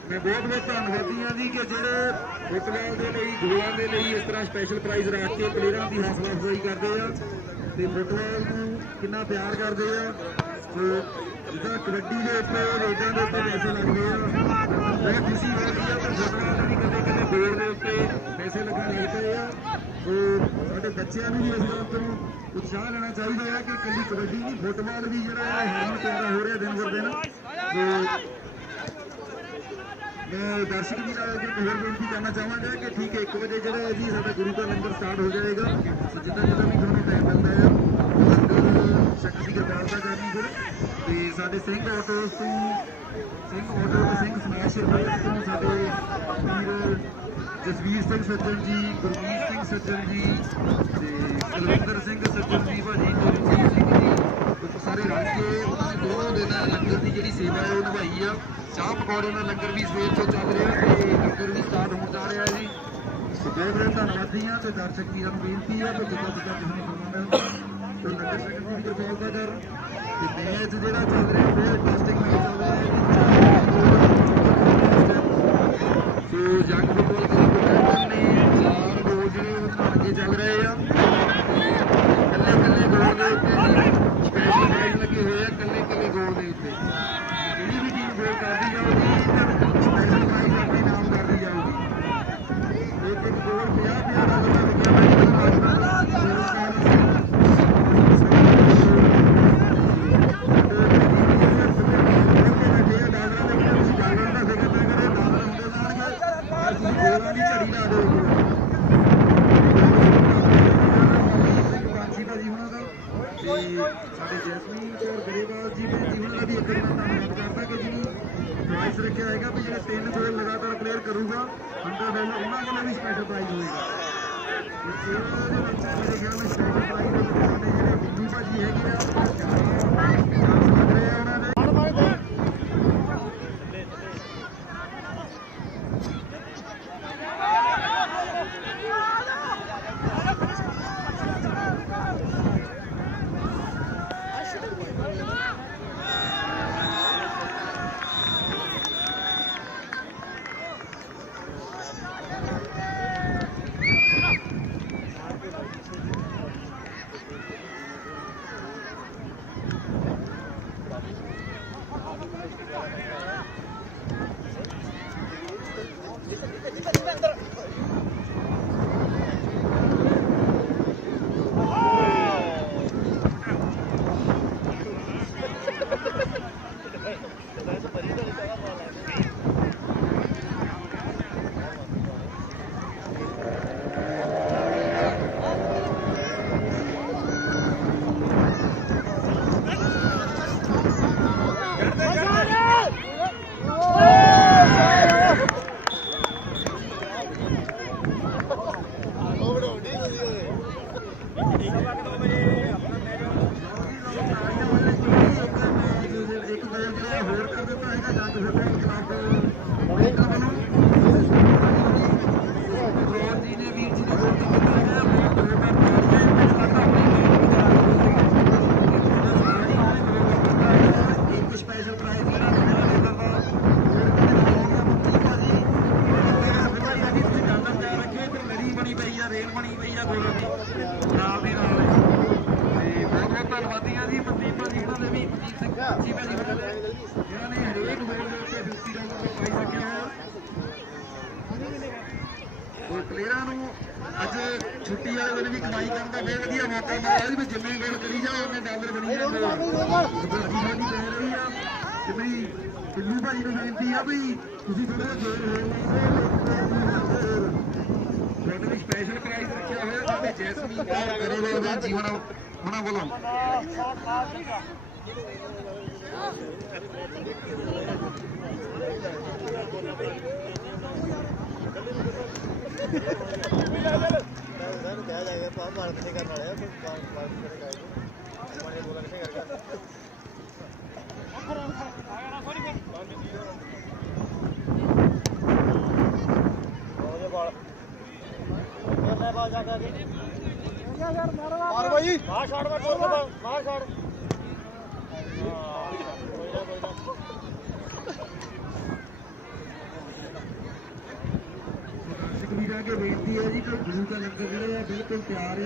ਮੈਂ ਬਹੁਤ ਧੰਨਵਾਦੀ ਹਾਂ ਜੀ ਕਿ ਜਿਹੜੇ ਫੁੱਟਬਾਲ ਦੇ ਲਈ ਗੋਲਾਂ ਦੇ ਲਈ ਇਸ ਤਰ੍ਹਾਂ ਸਪੈਸ਼ਲ ਪ੍ਰਾਈਜ਼ ਰੱਖ ਕੇ ਪਲੇਅਰਾਂ ਦੀ ਹੌਸਲਾ ਅਫਜ਼ਾਈ ਕਰਦੇ ਆ ਤੇ ਫੁੱਟਬਾਲ ਨੂੰ ਕਿੰਨਾ ਪਿਆਰ ਕਰਦੇ ਆ। ਸੋ ਜਿੱਦਾਂ ਕਬੱਡੀ ਦੇ ਉੱਤੇ ਰੇਡਾਂ ਦੇ ਉੱਤੇ ਪੈਸੇ ਲੱਗਦੇ ਆ, ਬਹੁਤ ਖੁਸ਼ੀ ਹੋ ਰਹੀ ਆ ਕਿ ਫੁੱਟਬਾਲ ਦੇ ਵੀ ਕੱਲੇ ਗੋਲ ਦੇ ਉੱਤੇ ਪੈਸੇ ਲੱਗਣ ਲੱਗ ਪਏ ਆ। ਸੋ ਸਾਡੇ ਬੱਚਿਆਂ ਨੂੰ ਵੀ ਇਸ ਗੱਲ ਤੋਂ ਉਤਸ਼ਾਹ ਲੈਣਾ ਚਾਹੀਦਾ ਹੈ ਕਿ ਇਕੱਲੀ ਕਬੱਡੀ ਨਹੀਂ ਫੁੱਟਬਾਲ ਵੀ ਜਿਹੜਾ ਹੈ ਹੁਣ ਪਿਆਰਾ ਹੋ ਰਿਹਾ ਦਿਨ ਬਰ ਦਿਨ। ਸੋ ਮੈਂ ਦਰਸ਼ਕ ਵੀਰਾਂ ਨੂੰ ਇੱਕ ਹੋਰ ਬੇਨਤੀ ਕਰਨਾ ਚਾਹਾਂਗਾ ਕਿ ਠੀਕ ਹੈ 1 ਵਜੇ ਜਿਹੜਾ ਹੈ ਜੀ ਸਾਡਾ ਗੁਰੂ ਦਾ ਲੰਗਰ ਸਟਾਰਟ ਹੋ ਜਾਏਗਾ। ਸੋ ਜਿੱਦਾਂ ਵੀ ਤੁਹਾਨੂੰ ਟਾਈਮ ਮਿਲਦਾ ਆ ਲੰਗਰ ਸ਼ਕਤੀ ਦੀ ਕਿਰਪਾਲਤਾ ਕਰਨੀ ਫਿਰ। ਤੇ ਸਾਡੇ ਸਿੰਘ ਆਟੋਸ ਤੋਂ ਸਿੰਘ ਸਮੈਸ਼ ਰਿਪੋਰਟ ਤੋਂ ਸਾਡੇ ਵੀਰ ਜਸਵੀਰ ਸਿੰਘ ਸੱਜਣ ਜੀ, ਗੁਰਮੀਤ ਸਿੰਘ ਸੱਜਣ ਜੀ ਤੇ ਕੁਲਵਿੰਦਰ ਸਿੰਘ ਸੱਜਣ ਜੀ ਭਾਜੀ, ਗੁਰਜੀਤ ਸਿੰਘ ਜੀ, ਸਾਰੇ ਰਲ ਕੇ ਉਹਨਾਂ ਨੇ 2 ਦਿਨ ਲੰਗਰ ਦੀ ਜਿਹੜੀ ਸੇਵਾ ਹੈ ਉਹ ਨਿਭਾਈ ਆ। ਚਾਹ ਪਕੌੜੇ ਦਾ ਲੰਗਰ ਵੀ ਸਵੇਰ ਤੋਂ ਚੱਲ ਰਿਹਾ ਤੇ ਲੰਗਰ ਵੀ ਸਟਾਰਟ ਹੋਣ ਜਾ ਰਿਹਾ ਜੀ। ਬਹੁਤ ਧੰਨਵਾਦੀ ਹਾਂ ਤੇ ਦਰਸ਼ਕ ਵੀਰਾਂ ਨੂੰ ਬੇਨਤੀ ਹੈ ਕਿ ਜਿੱਦਾਂ ਕਿਸੇ ਨੇ ਸੁਣਨਾ ਤੇ ਲੰਗਰ ਛਕਣ ਦੀ ਕਿਰਪਾਲਤਾ ਕਰ। ਤੇ ਮੈਚ ਜਿਹੜਾ ਚੱਲ ਰਿਹਾ ਬਹੁਤ ਇੰਟਰਸਟਿੰਗ ਮੈਚ ਚੱਲ ਰਿਹਾ ਹੈ। ਸੋ ਜੰਗ ਫੁੱਟਬਾਲ ਕਲੱਬ ਨੇ 4 ਗੋਲ ਜਿਹੜੇ ਉਹਨਾਂ ਅੱਗੇ ਚੱਲ ਰਹੇ ਆ। ਕੱਲੇ ਗੋਲ ਦੇ ਉੱਤੇ ਸਪੈਸ਼ਲ ਪ੍ਰਾਈਜ਼ ਲੱਗੇ ਹੋਏ ਆ। ਕੱਲੇ ਗੋਲ ਦੇ ਉੱਤੇ ਜਿਹੜੀ ਵੀ ਟੀਮ ਗੋਲ ਕਰਦੀ ਜਾਊਗੀ ਸਪੈਸ਼ਲ ਪ੍ਰਾਈਜ਼ ਆਪਣੇ ਨਾਮ ਕਰਦੀ ਜਾਊਗੀ। ਇੱਕ ਗੋਲ $50 ਦਾ ਲੱਗਿਆ ਸਾਡੇ ਜੈਸਮੀਨ ਕੌਰ ਗਰੇਵਾਲ ਜੀ ਭੈਣ ਜੀ ਉਹਨਾਂ ਦਾ ਵੀ ਇੱਕ ਵਾਰ ਧੰਨਵਾਦ ਕਰਦਾ ਕਿ ਜਿਹਨੂੰ ਪ੍ਰਾਈਜ਼ ਰੱਖਿਆ ਹੈਗਾ ਵੀ ਜਿਹੜੇ 3 ਗੋਲ ਲਗਾਤਾਰ ਪਲੇਅਰ ਕਰੂਗਾ $100 ਉਹਨਾਂ ਕੋਲ ਵੀ ਸਪੈਸ਼ਲ ਪ੍ਰਾਈਜ਼ ਹੋਏਗਾ। ਉਹਦੇ ਵਿੱਚ ਮੇਰੇ ਖਿਆਲ ਨਾਲ ਸਪੈਸ਼ਲ ਪ੍ਰਾਈਜ਼ ਦੇ ਵਿੱਚ ਸਾਡੇ ਜਿਹੜੇ ਬਿੱਲੂ ਭਾਜੀ ਹੈਗੇ ਆ ਚਾਂਸ ਲੱਗ ਰਹੇ ਆ ਉਹਨਾਂ ਦੇ। ਸਪੈਸ਼ਲ ਪ੍ਰਾਈਜ਼ ਜਿਹੜਾ ਰੇਲ ਬਣੀ ਪਈ ਆ ਗੋਲਾਂ ਦੀ ਨਾਲ ਦੀ ਨਾਲ। ਤੇ ਬਹੁਤ ਬਹੁਤ ਧੰਨਵਾਦੀ ਆ ਜੀ ਮਨਦੀਪ ਭਾਜੀ ਉਹਨਾਂ ਦੇ ਵੀ, ਮਨਜੀਤ ਸਿੰਘ ਜੀ ਭਾਜੀ ਉਹਨਾਂ ਦੇ, ਇਹਨਾਂ ਨੇ ਹਰੇਕ ਗੋਲ ਦੇ ਉੱਤੇ 50 ਰਨ ਪਾਈ ਸਕਿਆ ਹੋਇਆ। ਉਹ ਪਲੇਅਰਾਂ ਨੂੰ ਅੱਜ ਛੁੱਟੀ ਵਾਲੇ ਦਿਨ ਵੀ ਕਮਾਈ ਕਰਨ ਦਾ ਬਹੁਤ ਵਧੀਆ ਮੌਕਾ ਮਿਲਿਆ ਜੀ, ਵੀ ਜਿੰਨੇ ਗੋਲ ਕਰੀ ਜਾਓ ਉਹਨੇ ਡਾਲਰ ਬਣੀ ਜਾਂਦੇ ਆ। ਸਾਡੀ ਪੈ ਰਹੀ ਆ ਕਿ ਬਈ ਬਿੱਲੂ ਭਾਈ ਨੂੰ ਬੇਨਤੀ ਆ ਬਈ ਤੁਸੀਂ ਥੋੜਾ ਜੋਰ ਤੁਹਾਡੇ ਲਈ ਸਪੈਸ਼ਲ ਪ੍ਰਾਈਜ਼ ਰੱਖਿਆ ਹੋਇਆ ਸਾਡੇ ਜੈਸਮੀਨ ਕਰੇਵਾਲ ਦਾ ਜੀਵਨ ਉਹਨਾਂ ਵੱਲੋਂ। ਮਾਰ ਭਾਈ ਬਾਹਰ ਛੱਡ ਬਾਹਰ ਛੱਡ। ਵੀਰਾਂ ਕੇ ਬੇਨਤੀ ਹੈ ਜੀ ਕਿ ਗੁਰੂ ਦਾ ਲੰਗਰ ਜਿਹੜਾ ਆ ਬਿਲਕੁਲ ਤਿਆਰ ਆ,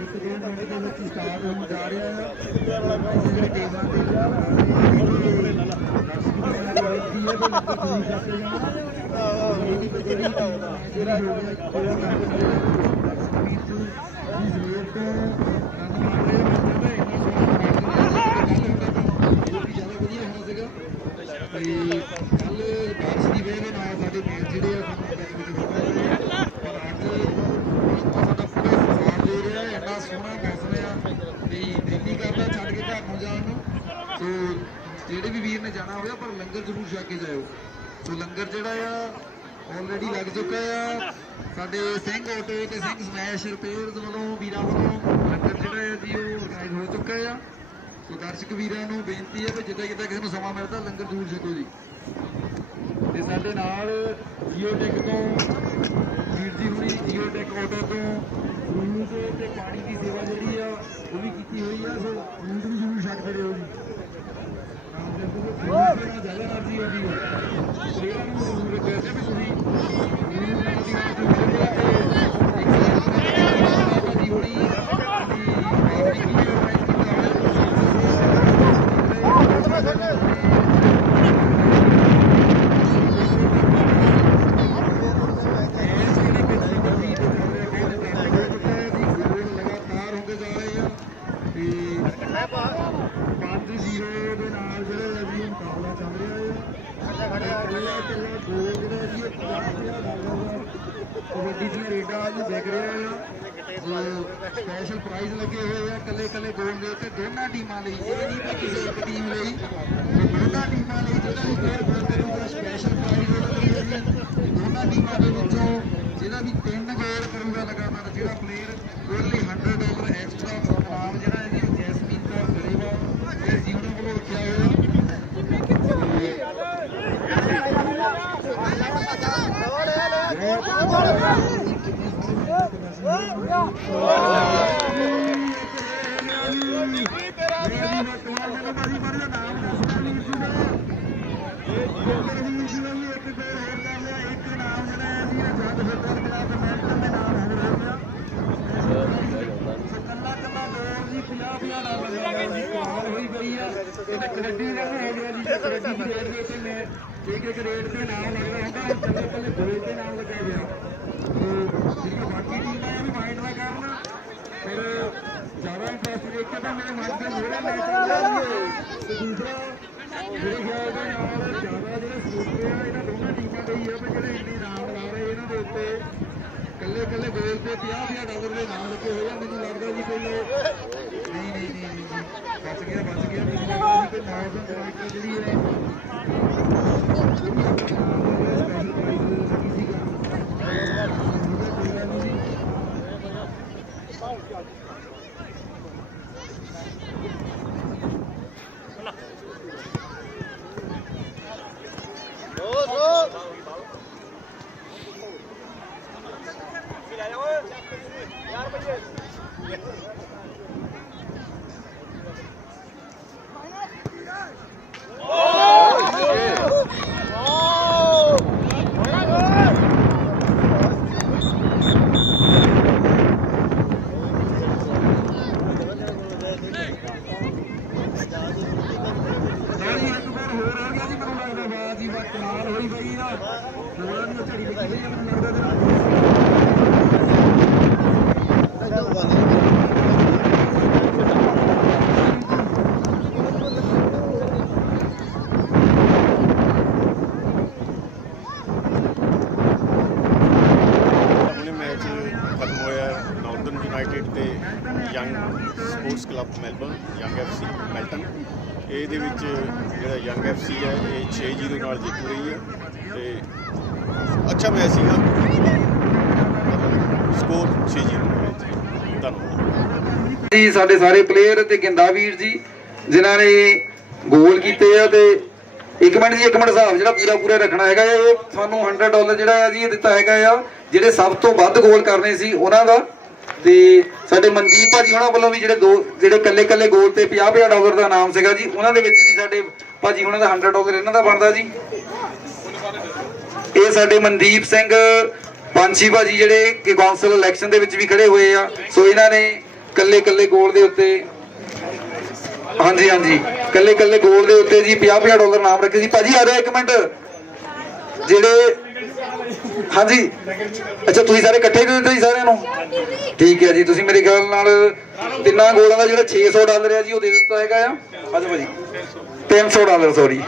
1-2 ਮਿੰਟ ਦੇ ਵਿੱਚ ਸਟਾਰਟ ਹੋਣ ਜਾ ਰਿਹਾ ਆ। ਜਿਹੜੇ ਟੇਬਲਾਂ ਤੇ ਦਰਸ਼ਕ ਵੀਰਾਂ ਦੀ ਬੇਨਤੀ ਹੈ ਕਿ ਲੰਗਰ ਜ਼ਰੂਰ ਛਕਦੇ ਜਾਣ। ਜਿਹੜੀ ਬਚੇਰੀ ਜਿਹੜਾ ਹੋ ਗਿਆ ਜਿਹੜਾ ਕੰਮ ਦਰਸ਼ਕ ਵੀਰ ਜੀ ਦੀ ਜ਼ਰੂਰਤ ਕੰਨ ਮਾਰ ਰਹੇ ਬੱਚਿਆਂ ਦਾ ਇੰਨਾ ਸੋਹਣਾ ਇਹ ਵੀ ਜ਼ਿਆਦਾ ਵਧੀਆ ਹੋਣਾ ਸੀਗਾ। ਤੇ ਕੱਲ ਬਾਰਿਸ਼ ਦੀ ਵਜ੍ਹਾ ਦੇ ਨਾਲ ਸਾਡੇ ਮੈਚ ਜਿਹੜੇ ਆ ਸਾਨੂੰ ਮੈਚ ਵਿੱਚ ਰੁਕ ਰਹੇ ਆ, ਪਰ ਅੱਜ ਸਾਡਾ ਪੂਰਾ ਸਾਥ ਦੇ ਰਿਹਾ। ਇੰਨਾ ਸੋਹਣਾ ਮੌਸਮ ਆ ਵੀ ਦਿਲ ਨਹੀਂ ਕਰਦਾ ਛੱਡ ਕੇ ਘਰ ਨੂੰ ਜਾਣ ਨੂੰ। ਸੋ ਜਿਹੜੇ ਵੀ ਵੀਰ ਨੇ ਜਾਣਾ ਹੋਇਆ ਪਰ ਲੰਗਰ ਜ਼ਰੂਰ ਛਕ ਕੇ ਜਾਇਓ। ਸੋ ਲੰਗਰ ਜਿਹੜਾ ਆ ਆਲਰੇਡੀ ਲੱਗ ਚੁੱਕਾ ਆ। ਸਾਡੇ ਸਿੰਘ ਆਟੋ ਤੇ ਸਿੰਘ ਸਮੈਸ਼ ਰਿਪੇਅਰਸ ਵੱਲੋਂ ਵੀਰਾਂ ਵੱਲੋਂ ਲੰਗਰ ਜਿਹੜਾ ਆ ਜੀ ਉਹ ਆਰਗੇਨਾਈਜ਼ ਹੋ ਚੁੱਕਾ ਆ। ਸੋ ਦਰਸ਼ਕ ਵੀਰਾਂ ਨੂੰ ਬੇਨਤੀ ਹੈ ਕਿ ਜਿੱਦਾਂ ਜਿੱਦਾਂ ਕਿਸੇ ਨੂੰ ਸਮਾਂ ਮਿਲਦਾ ਲੰਗਰ ਜ਼ਰੂਰ ਛਕੋ ਜੀ। ਤੇ ਸਾਡੇ ਨਾਲ ਜੀਓਟੈਕ ਤੋਂ ਵੀਰ ਜੀ ਹੁਣੀ ਜੀਓਟੈਕ ਆਟੋ ਤੋਂ ਫਰੂਟ ਤੇ ਪਾਣੀ ਦੀ ਸੇਵਾ ਜਿਹੜੀ ਆ ਉਹ ਵੀ ਕੀਤੀ ਹੋਈ ਆ। ਸੋ ਫਰੂਟ ਵੀ ਜ਼ਰੂਰ ਛਕਦੇ ਰਹੋ ਜੀ। ਜ਼ਿਆਦਾ ਐਨਰਜੀ ਆਉਂਦੀ ਹੈ ਪਲੇਅਰਾਂ ਨੂੰ ਜ਼ਰੂਰ ਰਿਕਵੈਸਟ ਹੈ ਵੀ ਤੁਸੀਂ ਭਾਜੀ ਹੋਣੀ ਲਗਾਤਾਰ ਹੁੰਦੇ ਜਾ ਰਹੇ ਆ ਤੇ 5-0 ਦੇ ਨਾਲ ਜਿਹੜਾ ਜੀ ਮੁਕਾਬਲਾ ਚੱਲ ਰਿਹਾ ਹੈ। ਇਕੱਲਾ ਗੋਲ ਜਿਹੜਾ ਜੀ ਉਹ 50,000 ਡਾਲਰ ਦਾ ਕਬੱਡੀ ਦੀਆਂ ਰੇਡਾਂ ਅੱਜ ਵਿਕ ਰਿਹਾ ਆ। ਸਪੈਸ਼ਲ ਪ੍ਰਾਈਜ਼ ਲੱਗੇ ਹੋਏ ਆ ਇਕੱਲੇ ਗੋਲ ਦੇ ਉੱਤੇ ਦੋਨਾਂ ਟੀਮਾਂ ਲਈ। ਇਹ ਨਹੀਂ ਕਿ ਕਿਸੇ ਇੱਕ ਟੀਮ ਲਈ, ਦੋਨਾਂ ਟੀਮਾਂ ਲਈ ਜਿਹੜਾ ਵੀ ਪਲੇਅਰ ਗੋਲ ਕਰੂਗਾ ਸਪੈਸ਼ਲ ਪ੍ਰਾਈਜ਼ ਉਹਦਾ ਜੀ। ਦੋਨਾਂ ਟੀਮਾਂ ਦੇ ਵਿੱਚੋਂ ਜਿਹੜਾ ਵੀ 3 ਗੋਲ ਕਰੂਗਾ ਲਗਾਤਾਰ ਜਿਹੜਾ ਪਲੇਅਰ ਉਹਦੇ ਲਈ $100 ਐਕਸਟਰਾ ਇਨਾਮ ਜਿਹੜਾ ਹੈ ਜੀ ਜੈਸਮੀਨ ਕੌਰ ਕਰੇਵਾਲ ਇਹ ਜੀਵਨ ਵੱਲੋਂ ਰੱਖਿਆ ਹੋਇਆ। ਕਬੱਡੀ ਦਾ ਹੋ ਗਿਆ ਜੀ, ਕਬੱਡੀ ਦੀ ਰੇਡ ਦੇ ਉੱਤੇ ਮੈਂ ਇੱਕ ਰੇਡ ਤੇ ਨਾਮ ਲੱਗਦਾ ਹੁੰਦਾ, ਕੱਲੇ ਗੋਲ ਤੇ ਨਾਮ ਲੱਗਿਆ ਗਿਆ। ਜਿਹੜੀਆਂ ਬਾਕੀ ਟੀਮਾਂ ਆ ਵੀ ਮਾਈਂਡ ਦਾ ਕਰਨ, ਫਿਰ ਜ਼ਿਆਦਾ ਇੰਟਰਸਟ ਦੇਖ ਕੇ ਤਾਂ ਮੇਰੇ ਮਨ ਦੇ ਜਿਹੜੇ ਮੈਚ ਤੇ ਦੂਸਰਾ ਜਿਹੜੇ ਖਿਆਲ ਦੇ ਨਾਲ ਜ਼ਿਆਦਾ ਜਿਹੜੇ ਸੋਚ ਰਹੇ ਆ ਇਹਨਾਂ ਦੋਨਾਂ ਟੀਮਾਂ ਦੇ ਹੀ ਆ ਵੀ ਜਿਹੜੇ ਇੰਨੇ ਨਾਮ ਲਾ ਰਹੇ ਇਹਨਾਂ ਦੇ ਉੱਤੇ ਕੱਲੇ ਗੋਲ ਤੇ $50,000 ਦੇ ਨਾਮ ਲੱਗੇ ਹੋਏ ਆ। ਮੈਨੂੰ ਲੱਗਦਾ ਜੀ ਕੋਈ ਨਹੀਂ ਬਚ ਗਿਆ ਮੈਨੂੰ ਲੱਗਦਾ ਜੀ ਕੋਈ ਨਾਮ ਦਾ ਜਿਹੜੀ ਹੈ ਸਪੈਸ਼ਲ ਪ੍ਰਾਈਜ਼ ਲੱਗੀ ਸੀਗਾ। ਕੋਈ ਗੱਲ ਨਹੀਂ ਜੀ। ਲੰਡਨ ਯੂਨਾਈਟਿਡ ਤੇ young sports club Melbourne young FC Melton. ਇਹਦੇ ਵਿੱਚ ਜਿਹੜਾ ਯੰਗ FC ਹੈ ਇਹ 6-0 ਨਾਲ ਜਿੱਤ ਰਹੀ ਹੈ ਤੇ ਅੱਛਾ ਮੈਚ ਸੀਗਾ, ਸਕੋਰ 6-0 ਧੰਨਵਾਦ ਜੀ। ਸਾਡੇ ਸਾਰੇ ਪਲੇਅਰ ਤੇ ਗਿੰਦਾ ਵੀਰ ਜੀ ਜਿਨ੍ਹਾਂ ਨੇ ਗੋਲ ਕੀਤੇ ਆ। ਤੇ 1 ਮਿੰਟ ਜੀ, 1 ਮਿੰਟ ਹਿਸਾਬ ਜਿਹੜਾ ਪੂਰਾ ਰੱਖਣਾ ਹੈਗਾ। ਇਹ ਸਾਨੂੰ $100 ਜਿਹੜਾ ਆ ਜੀ ਇਹ ਦਿੱਤਾ ਹੈਗਾ ਆ ਜਿਹੜੇ ਸਭ ਤੋਂ ਵੱਧ ਗੋਲ ਕਰਨੇ ਸੀ ਉਹਨਾਂ ਦਾ। ਤੇ ਸਾਡੇ ਮਨਦੀਪ ਭਾਜੀ ਉਹਨਾਂ ਵੱਲੋਂ ਵੀ ਜਿਹੜੇ ਕੱਲੇ ਗੋਲ ਤੇ $50,000 ਦਾ ਇਨਾਮ ਸੀਗਾ ਜੀ, ਉਹਨਾਂ ਦੇ ਵਿੱਚ ਵੀ ਸਾਡੇ ਭਾਜੀ ਉਹਨਾਂ ਦਾ $100 ਇਹਨਾਂ ਦਾ ਬਣਦਾ ਜੀ। ਇਹ ਸਾਡੇ ਮਨਦੀਪ ਸਿੰਘ ਪੰਛੀ ਭਾਜੀ ਜਿਹੜੇ ਕਿ ਕੌਂਸਲ ਇਲੈਕਸ਼ਨ ਦੇ ਵਿੱਚ ਵੀ ਖੜੇ ਹੋਏ ਆ। ਸੋ ਇਹਨਾਂ ਨੇ ਕੱਲੇ ਗੋਲ ਦੇ ਉੱਤੇ ਹਾਂਜੀ ਕੱਲੇ ਗੋਲ ਦੇ ਉੱਤੇ ਜੀ $50,000 ਇਨਾਮ ਰੱਖੇ ਸੀ। ਭਾਜੀ ਆ ਜਾਓ 1 ਮਿੰਟ। ਜਿਹੜੇ ਹਾਂਜੀ ਅੱਛਾ ਤੁਸੀਂ ਸਾਰੇ ਇਕੱਠੇ ਦੇ ਦਿੱਤੇ ਜੀ ਸਾਰਿਆਂ ਨੂੰ? ਠੀਕ ਹੈ ਜੀ। ਤੁਸੀਂ ਮੇਰੇ ਖਿਆਲ ਨਾਲ ਤਿੰਨਾਂ ਗੋਲਾਂ ਦਾ ਜਿਹੜਾ $600 ਹੈ ਜੀ ਉਹ ਦੇ ਦਿੱਤਾ ਹੈਗਾ ਆ। ਹਾਂਜੀ ਭਾਜੀ $300 ਸੌਰੀ।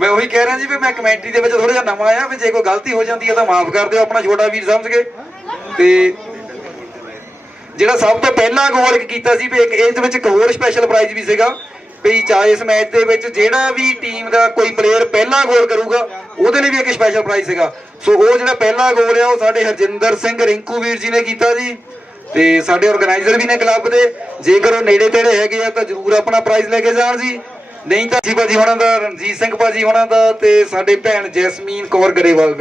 ਮੈਂ ਉਹੀ ਕਹਿ ਰਿਹਾ ਜੀ ਵੀ ਮੈਂ ਕਮੈਂਟਰੀ ਦੇ ਵਿੱਚ ਥੋੜਾ ਜਿਹਾ ਨਵਾਂ ਆ, ਵੀ ਜੇ ਕੋਈ ਗਲਤੀ ਹੋ ਜਾਂਦੀ ਹੈ ਤਾਂ ਮਾਫ ਕਰ ਦਿਓ, ਆਪਣਾ ਛੋਟਾ ਵੀਰ ਸਮਝ ਕੇ। ਤੇ ਜਿਹੜਾ ਸਭ ਤੋਂ ਪਹਿਲਾਂ ਗੋਲ ਕੀਤਾ ਸੀ ਵੀ ਇਹਦੇ ਵਿੱਚ ਇੱਕ ਹੋਰ ਸਪੈਸ਼ਲ ਪ੍ਰਾਈਜ਼ ਵੀ ਸੀਗਾ ਵੀ ਚਾਹੇ ਇਸ ਮੈਚ ਦੇ ਵਿੱਚ ਜਿਹੜਾ ਵੀ ਟੀਮ ਦਾ ਕੋਈ ਪਲੇਅਰ ਪਹਿਲਾ ਗੋਲ ਕਰੂਗਾ ਉਹਦੇ ਲਈ ਵੀ ਇੱਕ ਸਪੈਸ਼ਲ ਪ੍ਰਾਈਜ਼ ਸੀਗਾ। ਸੋ ਉਹ ਜਿਹੜਾ ਪਹਿਲਾ ਗੋਲ ਆ ਉਹ ਸਾਡੇ ਹਰਜਿੰਦਰ ਸਿੰਘ ਰਿੰਕੂ ਵੀਰ ਜੀ ਨੇ ਕੀਤਾ ਜੀ। ਤੇ ਸਾਡੇ ਆਰਗੇਨਾਈਜ਼ਰ ਵੀ ਨੇ ਕਲੱਬ ਦੇ। ਜੇਕਰ ਉਹ ਨੇੜੇ ਤੇੜੇ ਹੈਗੇ ਆ ਤਾਂ ਜ਼ਰੂਰ ਆਪਣਾ ਪ੍ਰਾਈਜ਼ ਲੈ ਕੇ ਜਾਣ ਜੀ। ਨਹੀਂ ਤਾਂ ਜੀ ਭਾਜੀ ਹੋਣਾ ਦਾ, ਰਣਜੀਤ ਸਿੰਘ ਭਾਜੀ ਹੋਣਾ ਦਾ ਤੇ ਸਾਡੇ ਭੈਣ ਜੈਸਮੀਨ ਕੌਰ ਗਰੇਵਾਲ